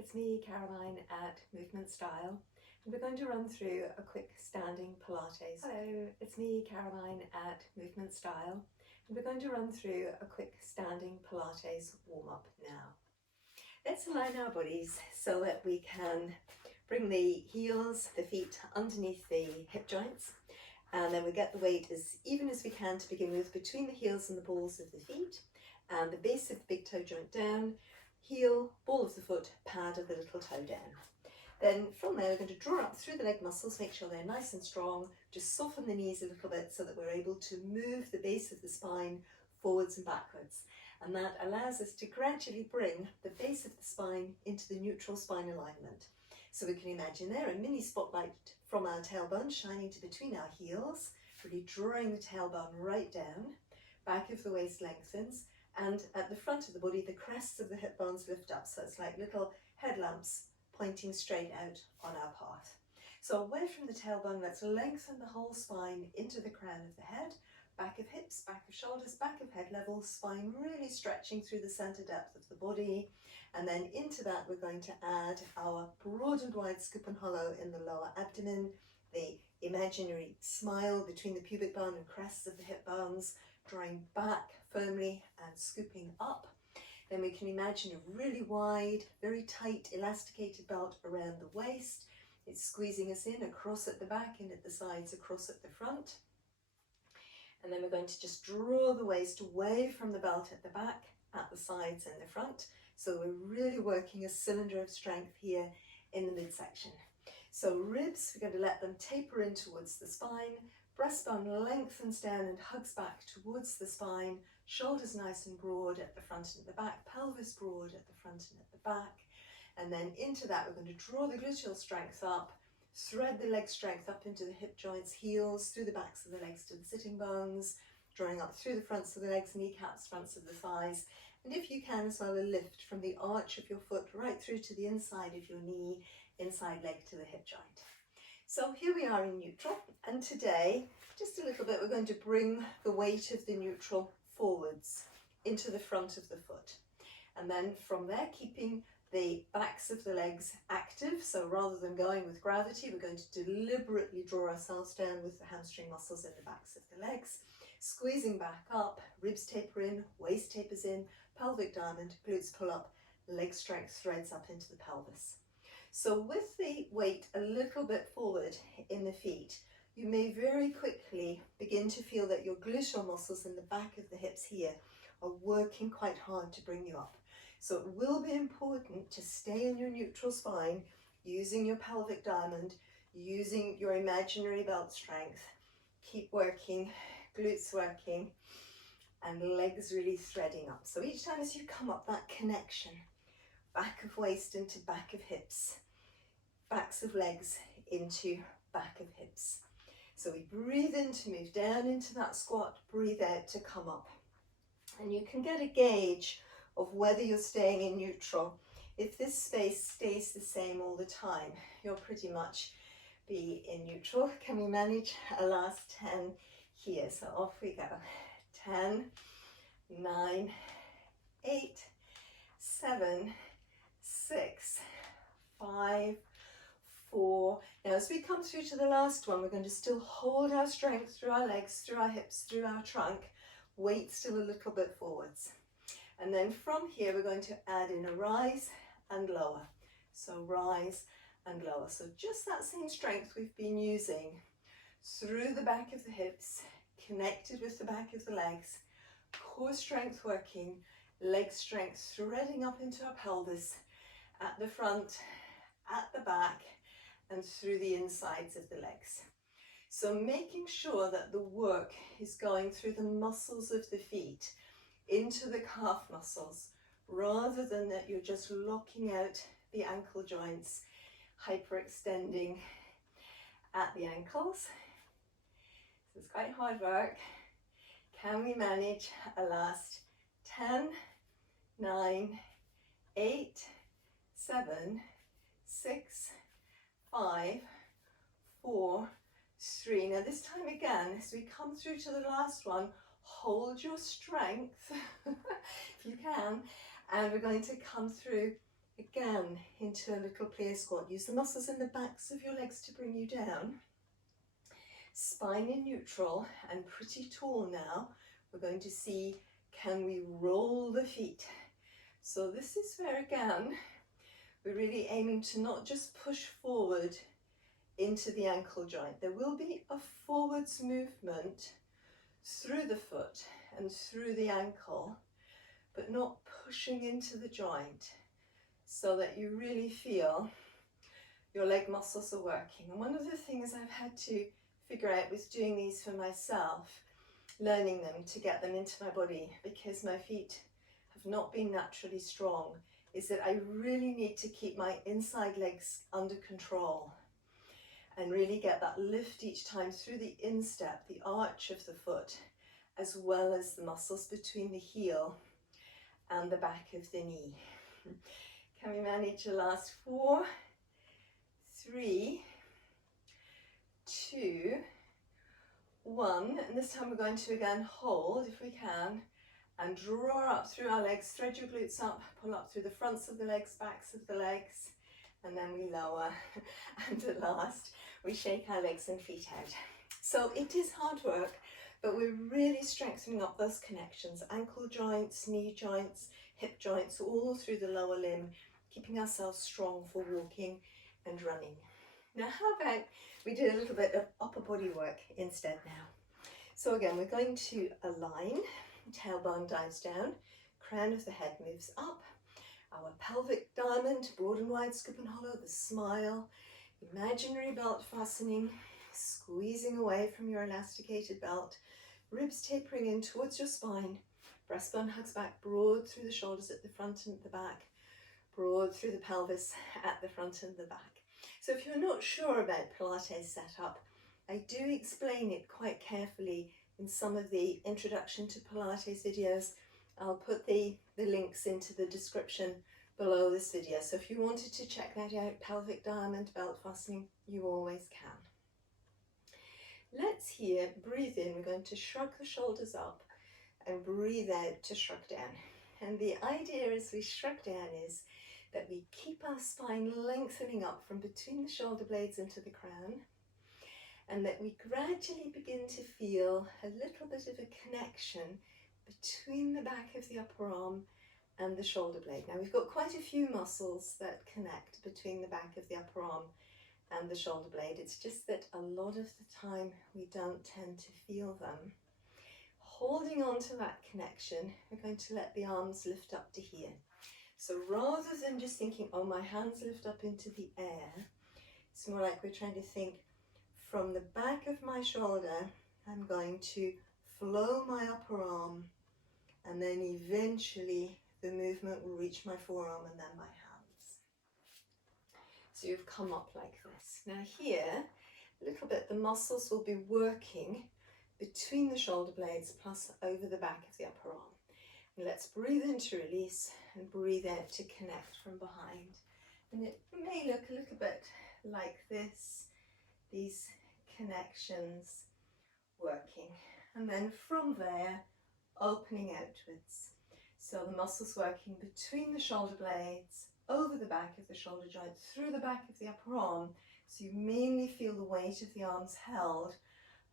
it's me, Caroline, at Movement Style, and we're going to run through a quick standing Pilates. Hello, it's me, Caroline, at Movement Style, and we're going to run through a quick standing Pilates warm-up now. Let's align our bodies so that we can bring the heels, the feet underneath the hip joints, and then we get the weight as even as we can to begin with between the heels and the balls of the feet, and the base of the big toe joint down, heel, ball of the foot, pad of the little toe down. Then from there we're going to draw up through the leg muscles, make sure they're nice and strong, just soften the knees a little bit so that we're able to move the base of the spine forwards and backwards. And that allows us to gradually bring the base of the spine into the neutral spine alignment. So we can imagine there a mini spotlight from our tailbone shining to between our heels, really drawing the tailbone right down, back of the waist lengthens, and at the front of the body the crests of the hip bones lift up, so it's like little headlamps pointing straight out on our path. So away from the tailbone, let's lengthen the whole spine into the crown of the head, back of hips, back of shoulders, back of head level, spine really stretching through the center depth of the body. And then into that we're going to add our broad and wide scoop and hollow in the lower abdomen, the imaginary smile between the pubic bone and crests of the hip bones, drawing back firmly and scooping up. Then we can imagine a really wide, very tight, elasticated belt around the waist. It's squeezing us in across at the back and at the sides, across at the front. And then we're going to just draw the waist away from the belt at the back, at the sides and the front. So we're really working a cylinder of strength here in the midsection. So ribs, we're going to let them taper in towards the spine. Breastbone lengthens down and hugs back towards the spine. Shoulders nice and broad at the front and at the back. Pelvis broad at the front and at the back. And then into that we're going to draw the gluteal strength up. Thread the leg strength up into the hip joints, heels, through the backs of the legs to the sitting bones, drawing up through the fronts of the legs, kneecaps, fronts of the thighs, and if you can as well, a lift from the arch of your foot right through to the inside of your knee, inside leg to the hip joint. So here we are in neutral, and today, just a little bit, we're going to bring the weight of the neutral forwards into the front of the foot. And then from there, keeping the backs of the legs active, so rather than going with gravity, we're going to deliberately draw ourselves down with the hamstring muscles in the backs of the legs, squeezing back up, ribs taper in, waist tapers in, pelvic diamond, glutes pull up, leg strength threads up into the pelvis. So with the weight a little bit forward in the feet, you may very quickly begin to feel that your gluteal muscles in the back of the hips here are working quite hard to bring you up. So it will be important to stay in your neutral spine, using your pelvic diamond, using your imaginary belt strength. Keep working, glutes working, and legs really threading up. So each time as you come up, that connection, back of waist into back of hips, backs of legs into back of hips. So we breathe in to move down into that squat, breathe out to come up. And you can get a gauge of whether you're staying in neutral. If this space stays the same all the time, you'll pretty much be in neutral. Can we manage a last 10 here? So off we go. 10, 9, 8, 7, 6, 5, 4. Now as we come through to the last one, we're going to still hold our strength through our legs, through our hips, through our trunk, weight still a little bit forwards. And then from here we're going to add in a rise and lower. So rise and lower. So just that same strength we've been using through the back of the hips, connected with the back of the legs, core strength working, leg strength threading up into our pelvis, at the front, at the back, and through the insides of the legs. So making sure that the work is going through the muscles of the feet into the calf muscles, rather than that you're just locking out the ankle joints, hyperextending at the ankles. So it's quite hard work. Can we manage a last 10, 9, 8, 7, 6, 5, 4, 3. Now this time again, as we come through to the last one, hold your strength if you can, and we're going to come through again into a little plie squat. Use the muscles in the backs of your legs to bring you down. Spine in neutral and pretty tall now. We're going to see, can we roll the feet? So this is where, again, we're really aiming to not just push forward into the ankle joint. There will be a forwards movement through the foot and through the ankle, but not pushing into the joint, so that you really feel your leg muscles are working. And one of the things I've had to figure out with doing these for myself, learning them to get them into my body, because my feet have not been naturally strong, is that I really need to keep my inside legs under control and really get that lift each time through the instep, the arch of the foot, as well as the muscles between the heel and the back of the knee. Can we manage the last 4, 3, 2, 1, and this time we're going to again hold if we can, and draw up through our legs, thread your glutes up, pull up through the fronts of the legs, backs of the legs, and then we lower, and at last we shake our legs and feet out. So it is hard work, but we're really strengthening up those connections, ankle joints, knee joints, hip joints, all through the lower limb, keeping ourselves strong for walking and running. Now how about we do a little bit of upper body work instead now. So again, we're going to align, tailbone dives down, crown of the head moves up, our pelvic diamond, broad and wide, scoop and hollow, the smile, imaginary belt fastening, squeezing away from your elasticated belt, ribs tapering in towards your spine, breastbone hugs back, broad through the shoulders at the front and at the back, broad through the pelvis at the front and the back. So if you're not sure about Pilates setup, I do explain it quite carefully in some of the introduction to Pilates videos. I'll put the links into the description below this video. So if you wanted to check that out, pelvic diamond, belt fastening, you always can. Let's here breathe in. We're going to shrug the shoulders up and breathe out to shrug down. And the idea as we shrug down is that we keep our spine lengthening up from between the shoulder blades into the crown, and that we gradually begin to feel a little bit of a connection between the back of the upper arm and the shoulder blade. Now we've got quite a few muscles that connect between the back of the upper arm and the shoulder blade. It's just that a lot of the time we don't tend to feel them. Holding on to that connection, we're going to let the arms lift up to here. So rather than just thinking, oh, my hands lift up into the air, it's more like we're trying to think, from the back of my shoulder, I'm going to flow my upper arm, and then eventually the movement will reach my forearm and then my hands. So you've come up like this. Now here, a little bit, the muscles will be working between the shoulder blades plus over the back of the upper arm. And let's breathe in to release and breathe out to connect from behind. And it may look a little bit like this, these connections working. And then from there, opening outwards. So the muscles working between the shoulder blades, over the back of the shoulder joint, through the back of the upper arm. So you mainly feel the weight of the arms held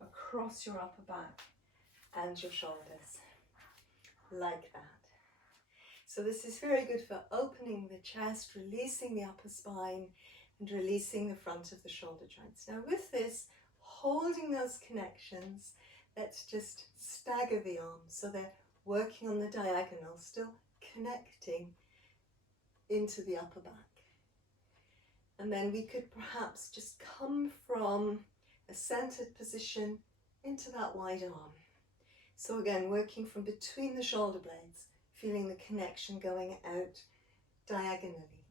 across your upper back and your shoulders, like that. So this is very good for opening the chest, releasing the upper spine, and releasing the front of the shoulder joints. Now with this, holding those connections, let's just stagger the arms so they're working on the diagonal, still connecting into the upper back. And then we could perhaps just come from a centered position into that wide arm. So again, working from between the shoulder blades, feeling the connection going out diagonally.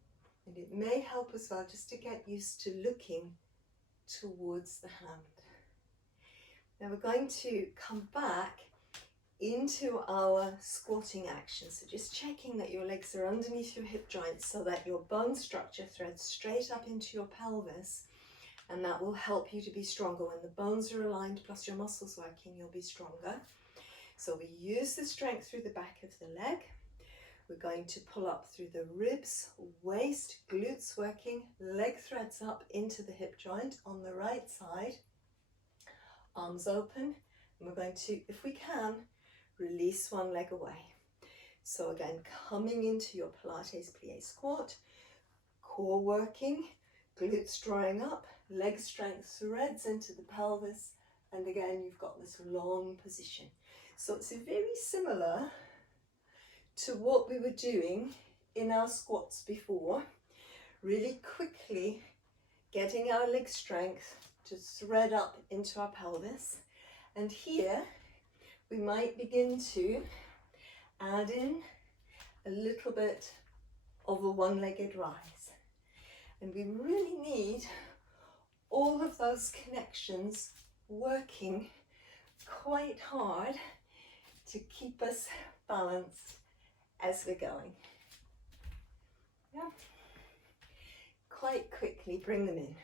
And it may help as well just to get used to looking towards the hand. Now we're going to come back into our squatting action. So just checking that your legs are underneath your hip joints so that your bone structure threads straight up into your pelvis, and that will help you to be stronger. When the bones are aligned plus your muscles working, you'll be stronger. So we use the strength through the back of the leg. we're going to pull up through the ribs, waist, glutes working, leg threads up into the hip joint on the right side, arms open, and we're going to, if we can, release one leg away. So again, coming into your Pilates plie squat, core working, glutes drawing up, leg strength threads into the pelvis, and again you've got this long position. So it's very similar to what we were doing in our squats before, really quickly getting our leg strength to thread up into our pelvis. And here we might begin to add in a little bit of a one-legged rise. And we really need all of those connections working quite hard to keep us balanced as we're going. Yeah. Quite quickly bring them in.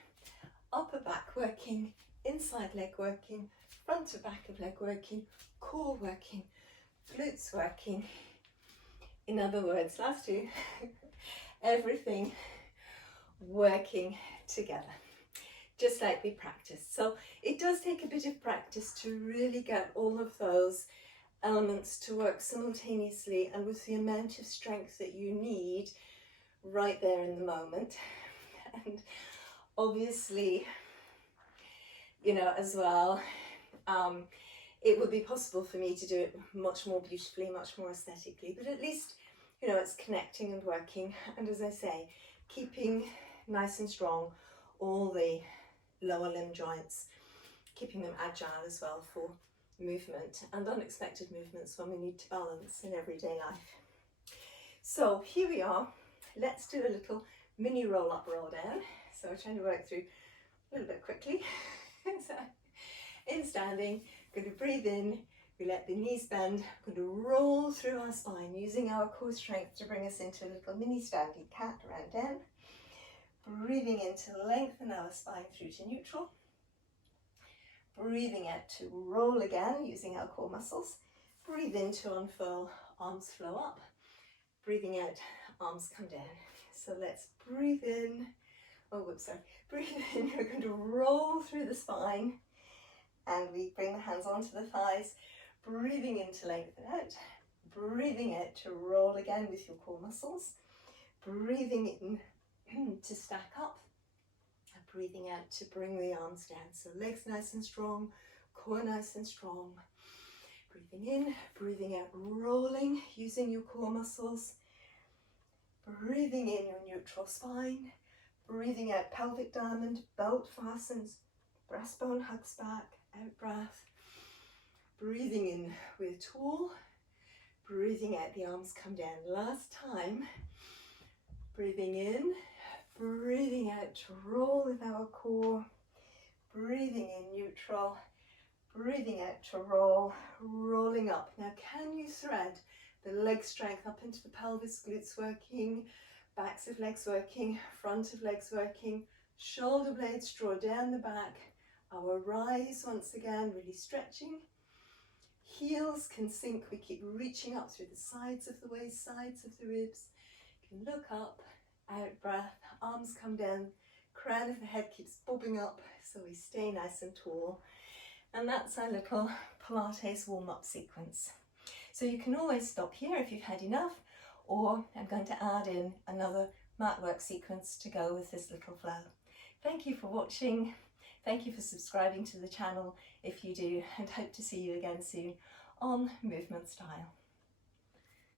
Upper back working, inside leg working, front to back of leg working, core working, glutes working. In other words, last two, everything working together, just like we practiced. So it does take a bit of practice to really get all of those elements to work simultaneously and with the amount of strength that you need right there in the moment. And obviously, you know, as well, it would be possible for me to do it much more beautifully, much more aesthetically, but at least, you know, it's connecting and working. And as I say, keeping nice and strong all the lower limb joints, keeping them agile as well for movement and unexpected movements when we need to balance in everyday life. So here we are. Let's do a little mini roll up, roll down. So we're trying to work through a little bit quickly. So in standing, going to breathe in, we let the knees bend, we're going to roll through our spine using our core strength to bring us into a little mini standing cat, round down. Breathing in to lengthen our spine through to neutral. Breathing out to roll again using our core muscles. Breathe in to unfurl, arms flow up. Breathing out, arms come down. So let's breathe in. Oh, whoops, sorry. Breathe in, we're going to roll through the spine. And we bring the hands onto the thighs. Breathing in to lengthen out. Breathing out to roll again with your core muscles. Breathing in to stack up. Breathing out to bring the arms down. So legs nice and strong, core nice and strong. Breathing in, breathing out, rolling using your core muscles. Breathing in your neutral spine. Breathing out, pelvic diamond, belt fastens, breastbone hugs back, out breath. Breathing in with tool. Breathing out, the arms come down. Last time. Breathing in. Breathing out to roll with our core, breathing in neutral, breathing out to roll, rolling up. Now can you thread the leg strength up into the pelvis, glutes working, backs of legs working, front of legs working, shoulder blades draw down the back, our rise once again, really stretching. Heels can sink, we keep reaching up through the sides of the waist, sides of the ribs. You can look up, out breath, arms come down, crown of the head keeps bobbing up, so we stay nice and tall. And that's our little Pilates warm up sequence. So you can always stop here if you've had enough, or I'm going to add in another mat work sequence to go with this little flow. Thank you for watching. Thank you for subscribing to the channel if you do, and hope to see you again soon on Movement Style.